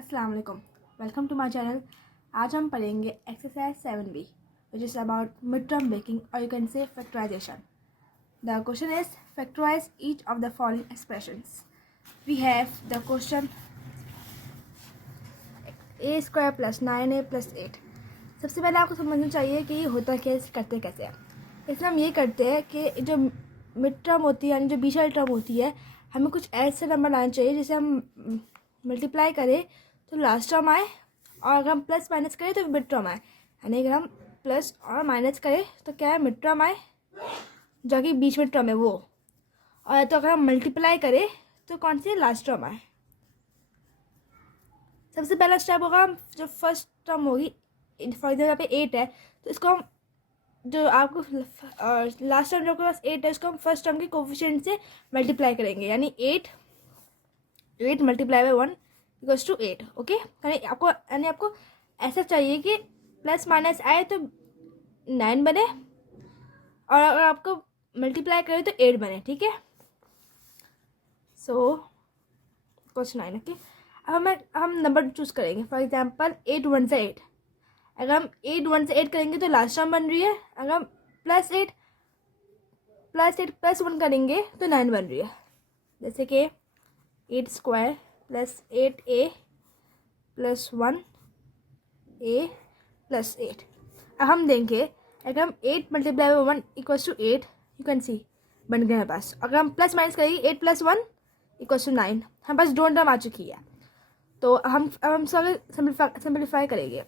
अस्सलाम वालेकुम, welcome to my channel. आज हम पढ़ेंगे exercise 7B which is about mid term breaking और you can say factorisation. The question is factorise each of the following expressions. We have the question a² + 9a + 8। सबसे पहले आपको समझना चाहिए कि ये होता कैसे, करते कैसे हैं। इसलिए हम ये करते हैं कि जो मिड टर्म होती है यानी जो बीच वाली टर्म होती है, हमें कुछ ऐसे नंबर लाने चाहिए जिसे हम मल्टीप्लाई करें तो लास्ट टर्म आए, और अगर हम प्लस माइनस करें तो मिड टर्म आए। यानी अगर हम प्लस और माइनस करें तो क्या है, मिड टर्म आए, जो कि बीच में टर्म है वो। और तो अगर हम मल्टीप्लाई करें तो कौन सी लास्ट टर्म आए। सबसे पहला स्टेप होगा, जो फर्स्ट टर्म होगी, फॉर एग्जाम्पल यहाँ पे 8 है तो इसको हम जो आपको लास्ट टर्म जो आपके पास 8 है उसको हम फर्स्ट टर्म के कोफिशिएंट से मल्टीप्लाई करेंगे। यानी 8 multiply by 1 equals to 8। Okay, यानी आपको ऐसा चाहिए कि प्लस माइनस आए तो 9 बने, और अगर आपको मल्टीप्लाई करें तो 8 बने। ठीक है, सो क्वेश्चन 9। ओके, अब हम नंबर चूज़ करेंगे। फॉर एग्जाम्पल 8 1 से 8। अगर हम 8 1 से 8 करेंगे तो लास्ट टर्म बन रही है। अगर हम +8 +1 करेंगे तो 9 बन रही है। जैसे कि 8² + 8a + 1a + 8। अब हम देंगे, अगर हम 8 × 1 = 8, यू कैन सी बन गए हमारे पास। अगर हम प्लस माइनस करेंगे 8 + 1 = 9, हमारे पास दो टर्म आ चुकी है। तो अब हम सिंपलीफाई करेंगे।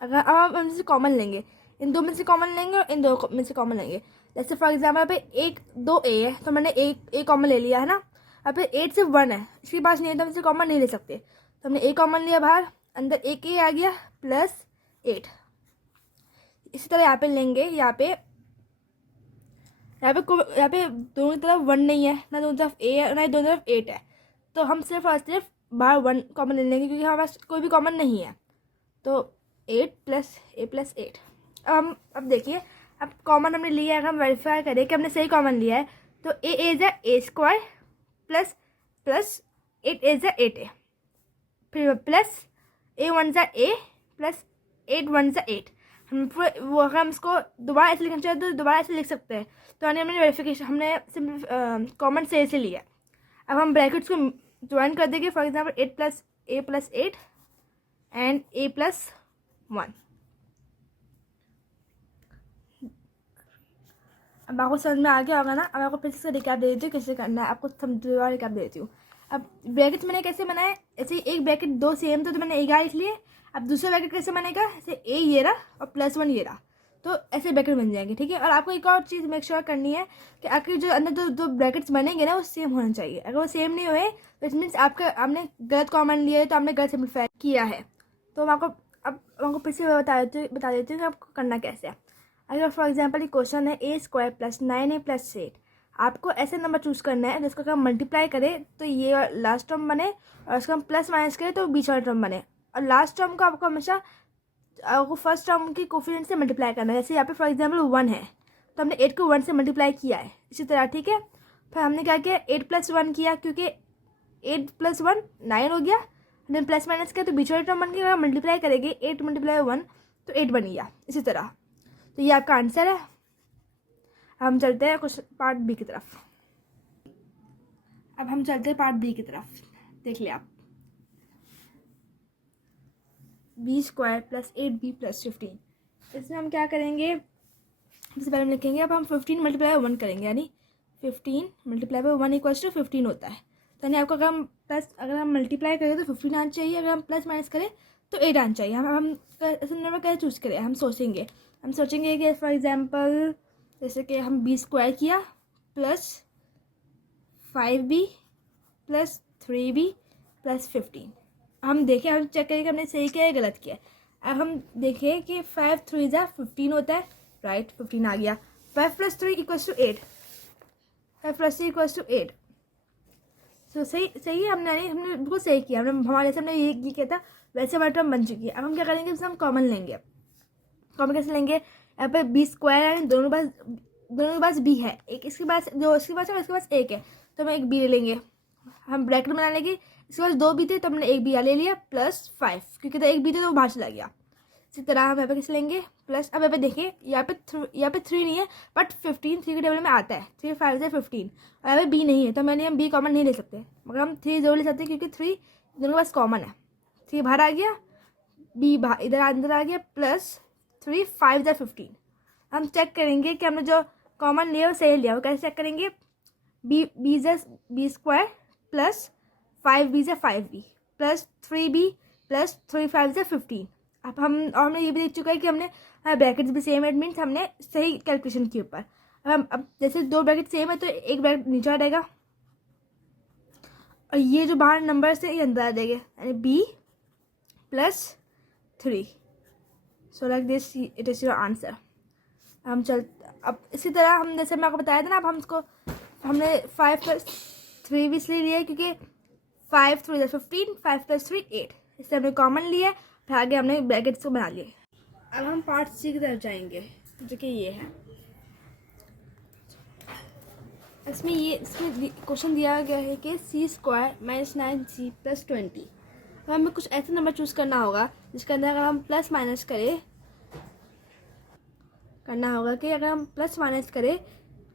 अगर अब हम इनसे कॉमन लेंगे, इन दो में से कॉमन लेंगे और इन दो में से कॉमन लेंगे। जैसे फॉर एग्जाम्पल यहाँ पे 1 2 a है तो मैंने a कॉमन ले लिया है ना। अब पे 8 सिर्फ 1 है, इसके पास नहीं है तो हम इसे कॉमन नहीं ले सकते, तो हमने a कॉमन लिया बाहर, अंदर एक a आ गया +8। इसी तरह यहाँ पे लेंगे, यहाँ पे दोनों तरफ 1 नहीं है, ना दोनों तरफ a है ना दोनों तरफ 8 है, तो हम सिर्फ और सिर्फ बाहर 1 कॉमन ले लेंगे क्योंकि हमारे पास कोई भी कॉमन नहीं है। तो 8 + a + 8। अब देखिए, अब कॉमन हमने लिया है। अगर हम वेरीफाई करें कि हमने सही कॉमन लिया है तो a² + 8 8a, फिर प्लस a1 a + 8 1 8। हम वो अगर हम इसको दोबारा ऐसे लिखना चाहें तो दोबारा ऐसे लिख सकते हैं। तो हमने वेरिफिकेशन हमने सिंपल कॉमन से ऐसे लिया। अब हम ब्रैकेट्स को ज्वाइन कर देंगे। For example 8 + a + 8 and a + 1। अब आपको समझ में आ गया होगा ना। अब आपको फिर से रिकैप दे देती हूँ कैसे करना है, आपको दोबारा रिकैप दे देती हूँ। अब ब्रैकेट मैंने कैसे बनाए, ऐसे एक ब्रैकेट दो सेम तो मैंने एक लिख लिए। अब दूसरा ब्रैकेट कैसे बनेगा, ऐसे a ये रहा और +1 ये रहा, तो ऐसे ब्रैकेट बन जाएंगे। ठीक है, और आपको एक और चीज़ मेक श्योर करनी है कि आपके जो अंदर दो ब्रैकेट्स बनेंगे ना वो सेम होना चाहिए। अगर वो सेम नहीं हुए तो इट मीन्स आपने गलत कॉमन लिया है, तो आपने गलत सिंपलीफाई किया है। तो मैं आपको फिर से बता देती हूँ कि आपको करना कैसे है। अगर फॉर एग्जाम्पल ये क्वेश्चन है a² + 9a + 8, आपको ऐसे नंबर चूज़ करना है जिसको हम मल्टीप्लाई करें तो ये लास्ट टर्म बने, और उसको हम प्लस माइनस करें तो बीच वाला टर्म बने। और लास्ट टर्म को आपको हमेशा आपको फर्स्ट टर्म की कोफिशिएंट से मल्टीप्लाई करना है। जैसे यहाँ पे फॉर एग्जाम्पल 1 है तो हमने 8 को 1 से मल्टीप्लाई किया है, इसी तरह। ठीक है, फिर हमने क्या किया, 8 + 1 किया, क्योंकि 8 + 1 9 हो गया। हमने प्लस माइनस किया तो बीच वाला टर्म बन गया। अगर मल्टीप्लाई करेंगे 8 × 1 तो 8 बन गया, इसी तरह। तो ये आपका आंसर है। हम चलते हैं कुछ पार्ट बी की तरफ। अब हम चलते हैं पार्ट बी की तरफ। देख लिया आप, b² + 8b + 15। इसमें हम क्या करेंगे, सबसे पहले हम लिखेंगे, अब हम 15 × 1 करेंगे, यानी 15 × 1 = 15 होता है। तो यानी आपको अगर हम मल्टीप्लाई करें तो 15 आना चाहिए, अगर हम प्लस माइनस करें तो 8 आना चाहिए। हम ऐसे नंबर कैसे चूज़ करें, हम सोचेंगे कि फॉर एग्जांपल जैसे कि हम b² किया + 5b + 3b + 15। हम देखें, हम चेक करें कि हमने सही किया है गलत किया है। अब हम देखें कि 5 3 = 15 होता है, राइट, 15 आ गया। 5 + 3 = 8, 5 + 3 = 8। सो सही है, हमने बिल्कुल सही किया। हमारे से हमने ये किया था, वैसे हमारी टर्म बन चुकी है। अब हम क्या करेंगे, हम कॉमन लेंगे। कॉमन कैसे लेंगे, यहाँ पे b² है, दोनों के पास b है, एक इसके पास जो इसके पास है उसके पास 1 है, तो हम एक b ले लेंगे। हम ब्रैकेट बना लेंगे। इसके पास 2 भी थे तो हमने एक भी यहाँ ले लिया +5, क्योंकि तो एक भी थे तो वो बाहर चला गया। इसी तरह हम यहाँ पे कैसे लेंगे प्लस, अब यहाँ पे देखिए यहाँ पे 3 नहीं है बट 15 3 के टेबल में आता है, 3 5 से 15, और यहाँ पे बी नहीं है तो मैंने हम बी कॉमन नहीं ले सकते, मगर हम 3 जरूर ले सकते हैं क्योंकि 3 दोनों के पास कॉमन है। 3 बाहर आ गया, बी बाहर इधर अंदर आ गया, +3 5 से 15। हम चेक करेंगे कि हमने जो कॉमन लिया वो सही लिया, वो कैसे चेक करेंगे, बी से बी स्क्वायर +5b से 5b +3b +3 5 से 15। अब हमने ये भी देख चुका है कि हमने ब्रैकेट्स भी सेम है, इट मीन्स हमने सही कैलकुलेशन के ऊपर। अब जैसे 2 ब्रैकेट सेम है तो एक ब्रैकेट नीचे आ जाएगा और ये जो बाहर नंबर से ये अंदर आ जाएगा, यानी b +3। So like this it is your answer. अब इसी तरह हम जैसे मैं आपको बताया था ना, अब हमने 5 + 3 भी इसलिए लिया क्योंकि 5 3 15, 5 + 3 8, इससे हमने कॉमन लिया, फिर आगे हमने ब्रैकेट्स को बना लिए। अब हम पार्ट सी की तरफ जाएंगे जो कि ये है। इसमें क्वेश्चन दिया गया है कि c² - 9c + 20। अब हमें कुछ ऐसा नंबर चूज़ करना होगा जिसके अंदर अगर हम प्लस माइनस करना होगा कि अगर हम प्लस माइनस करें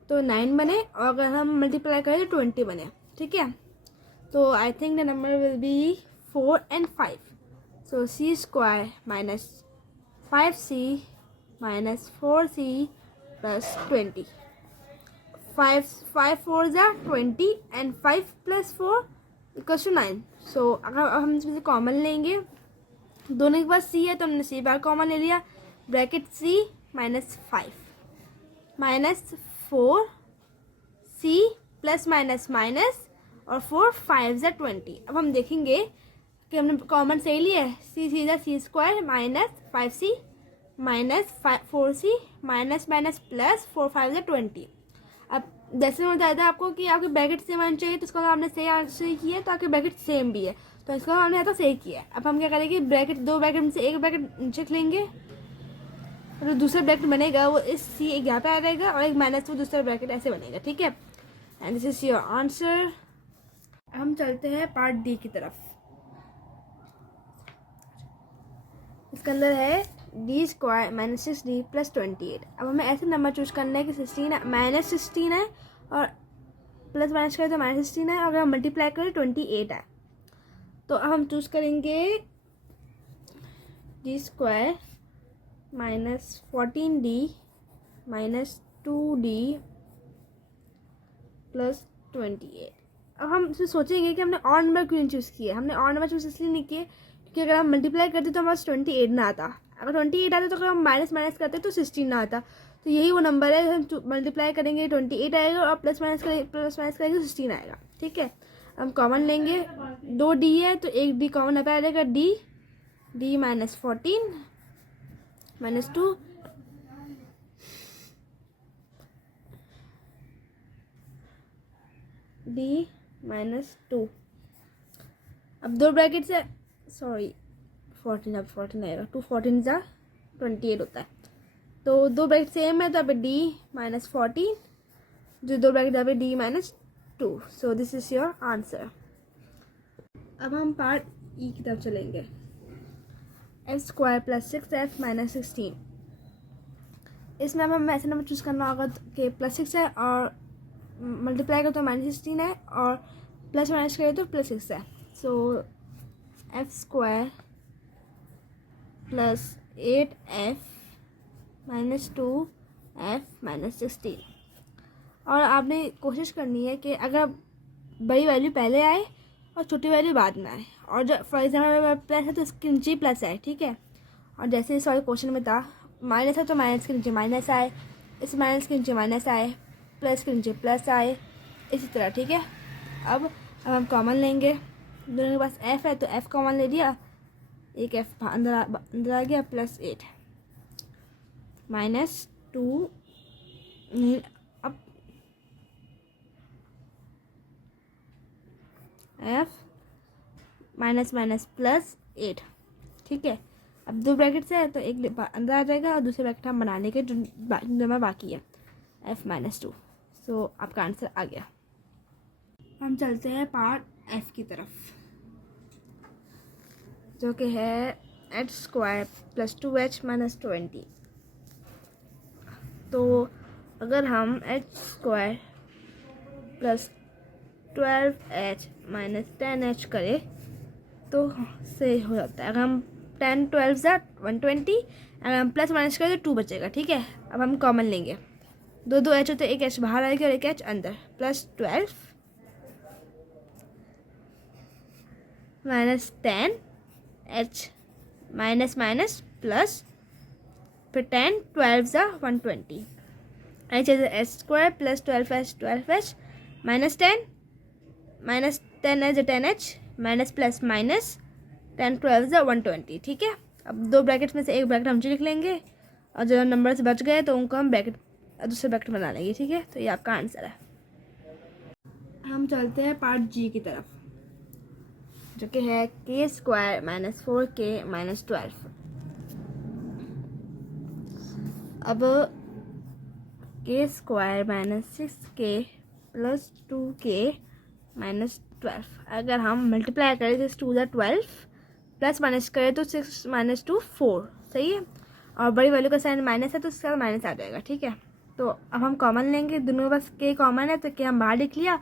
तो 9 बने और अगर हम मल्टीप्लाई करें तो 20 बने, ठीक है। तो I think the number will be 4 and 5। So c² - 5c - 4c + 20। 5 4 जा 20 and 5 + 4 = 9। सो अगर हम इसमें से कॉमन लेंगे, दोनों के पास c है तो हमने c बार कॉमन ले लिया, bracket c -5 -4 c plus minus और 4 5 ज़ा 20। अब हम देखेंगे कि हमने कॉमन सही लिया है, c सीधा c² - 5c - 4c minus plus 4 5 ज़ा 20। अब जैसे मैं बताया था आपको कि आपके ब्रैकेट सेम आना चाहिए, तो इसका हमने सही आंसर किया है, तो आपके ब्रैकेट सेम भी है तो इसका हमने तो सही किया है। अब हम क्या करेंगे, दो ब्रैकेट में से एक ब्रैकेट नीचे लेंगे और दूसरा ब्रैकेट बनेगा वो इस सी एक यहाँ पे आ जाएगा और एक माइनस वो दूसरा ब्रैकेट ऐसे बनेगा, ठीक है। And this is your answer. हम चलते हैं पार्ट डी की तरफ। इसके अंदर है d² - 6d + 28। अब हमें ऐसे नंबर चूज करना है कि 16 है और प्लस माइनस करें तो -16 है और अगर हम मल्टीप्लाई करें 28 है। तो अब हम चूज करेंगे d² - 14d - 2d + 28। अब हम इसमें सोचेंगे कि हमने ऑड नंबर क्यों चूज़ किया। हमने ऑड नंबर चूज़ इसलिए नहीं किए क्योंकि अगर हम मल्टीप्लाई करते तो हमारे 28 ना आता, अगर 28 आता तो अगर हम माइनस करते तो 16 ना आता। तो यही वो नंबर है, हम मल्टीप्लाई करेंगे 28 आएगा और प्लस माइनस करेंगे 16 आएगा, ठीक है। हम कॉमन लेंगे, 2 d है तो एक d कॉमन आ जाएगा, d - 14 - 2 d - 2। अब दो ब्रैकेट से 14 आएगा, 2 14 ज़ा 28 होता है। तो दो ब्रैकेट सेम है तो यहाँ पे d - 14, जो दो ब्रैकेट यहाँ पे d - 2। So this is your answer. अब हम पार्ट ई की तरफ चलेंगे। f² + 6f - 16। इसमें अब हमें ऐसा नंबर चूज़ करना होगा कि +6 है और मल्टीप्लाई करें तो -16 है और प्लस माइनस करें तो +6 है। सो f² + 8f - 2f - 16। और आपने कोशिश करनी है कि अगर बड़ी वैल्यू पहले आए और छोटी वैल्यू बाद में आए, और जो फॉर एग्जाम्पल प्लस है तो इसके नीचे प्लस आए, ठीक है। और जैसे सॉरी क्वेश्चन में था माइनस है तो माइनस के नीचे माइनस आए, इस माइनस के नीचे माइनस आए, प्लस के नीचे प्लस आए, इसी तरह, ठीक है। अब हम कॉमन लेंगे, दोनों के पास f है तो f कॉमन ले लिया, एक f अंदर आ गया, +8 -2 अब f +8, ठीक है। अब दो ब्रैकेट से है तो एक अंदर आ जाएगा और दूसरे ब्रैकेट हम बनाने के जो में बाकी है f - 2। सो आपका आंसर आ गया। हम चलते हैं पार्ट एफ की तरफ, जो कि है H square plus 2h minus 20। तो अगर हम H square plus 12h minus 10h करें तो से हो जाता है। अगर हम 10 12 120, अगर हम प्लस माइनस करें तो 2 बचेगा। ठीक है, अब हम कॉमन लेंगे, दो दो एच होते, एक एच बाहर आएगी और एक एच अंदर। Plus 12 minus 10 H minus minus plus, फिर 10 12 120, H H square plus 12h minus 10 10 10h minus plus minus 10 12 120। ठीक है, अब दो ब्रैकेट्स में से एक ब्रैकेट हम लिख लेंगे और जो नंबर से बच गए तो उनको हम ब्रैकेट दूसरे ब्रैकेट बना लेंगे। ठीक है, तो ये आपका आंसर है। हम चलते हैं पार्ट जी की तरफ, जो कि है k square minus 4k minus 12। अब k square minus 6k plus 2k minus 12, अगर हम मल्टीप्लाई करें तो 2 12 प्लस माइनस करें तो 6 माइनस 2 4। सही है, और बड़ी वैल्यू का साइन माइनस है तो उसका माइनस आ जाएगा। ठीक है, तो अब हम कॉमन लेंगे, दोनों बस k कॉमन है तो k हम बाहर लिख लिया,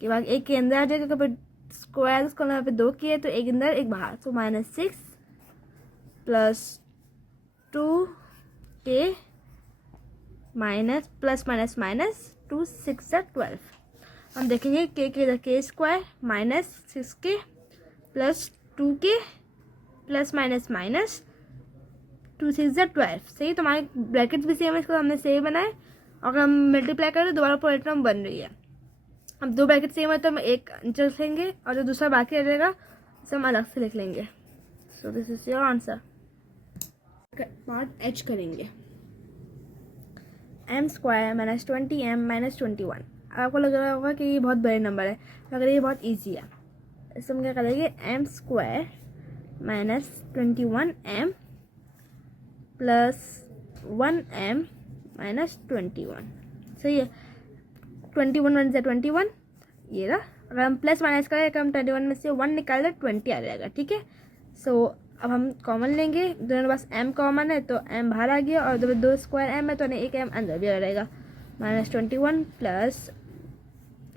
के बाद एक के अंदर आ जाएगा, क्योंकि स्क्वायर उसको यहाँ पे 2 की है तो एक अंदर एक बाहर, तो minus 6 plus 2k minus plus minus minus 2 6 12। हम देखेंगे k square minus 6k plus 2k plus minus minus 2 6 12। सही, तो हमारे ब्रैकेट्स भी सेम है, इसको हमने सेम बनाए। अगर हम मल्टीप्लाई करें तो दोबारा पूरा टर्म बन रही है। अब दो ब्रैकेट सेम है तो हम एक नीचे लिखेंगे और जो दूसरा बाकी रह जाएगा उसे हम अलग से लिख लेंगे। So this is your answer. Part H करेंगे, m square minus 20m minus 21। आपको लग रहा होगा कि ये बहुत बड़े नंबर है, मगर ये बहुत ईजी है। इससे हम क्या करेंगे, m square minus 21m plus 1m minus 21। सही है, 21 1 से 21 ये रहा। अगर हम प्लस माइनस करें तो हम 21 में से 1 निकाल दें 20 आ जाएगा। ठीक है, सो अब हम कॉमन लेंगे, दोनों पास m कॉमन है तो m बाहर आ गया, और जब 2 स्क्वायर m है तो एक m अंदर भी आ रहेगा। माइनस 21 प्लस,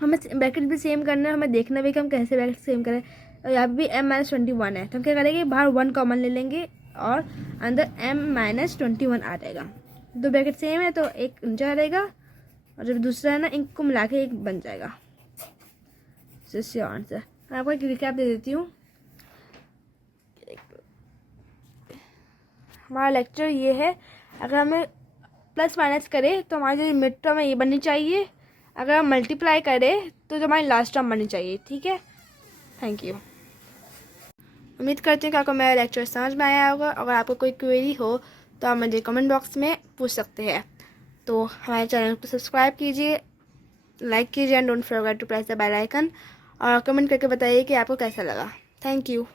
हमें ब्रैकेट भी सेम करना है, हमें देखना भी कि हम कैसे ब्रैकेट सेम करें। और यहाँ भी m माइनस 21 है तो हम क्या करेंगे, बाहर 1 कॉमन ले लेंगे और अंदर m माइनस 21 आ जाएगा। दो ब्रैकेट सेम है तो एक नीचे आ रहेगा, और जब दूसरा है ना, इनको मिला के एक बन जाएगा। आंसर मैं आपको एक रिकैप दे देती हूँ। हमारा लेक्चर ये है, अगर हमें प्लस माइनस करें तो हमारी जो मिड टर्म है ये बननी चाहिए, अगर हम मल्टीप्लाई करें तो जो हमारी लास्ट टर्म बननी चाहिए। ठीक है, थैंक यू। उम्मीद करती हूँ कि आपको मेरा लेक्चर समझ में आया होगा। अगर आपको कोई क्वेरी हो तो आप मुझे कमेंट बॉक्स में पूछ सकते हैं। तो हमारे चैनल को सब्सक्राइब कीजिए, लाइक कीजिए and don't forget to press the bell icon, और कमेंट करके बताइए कि आपको कैसा लगा। Thank you.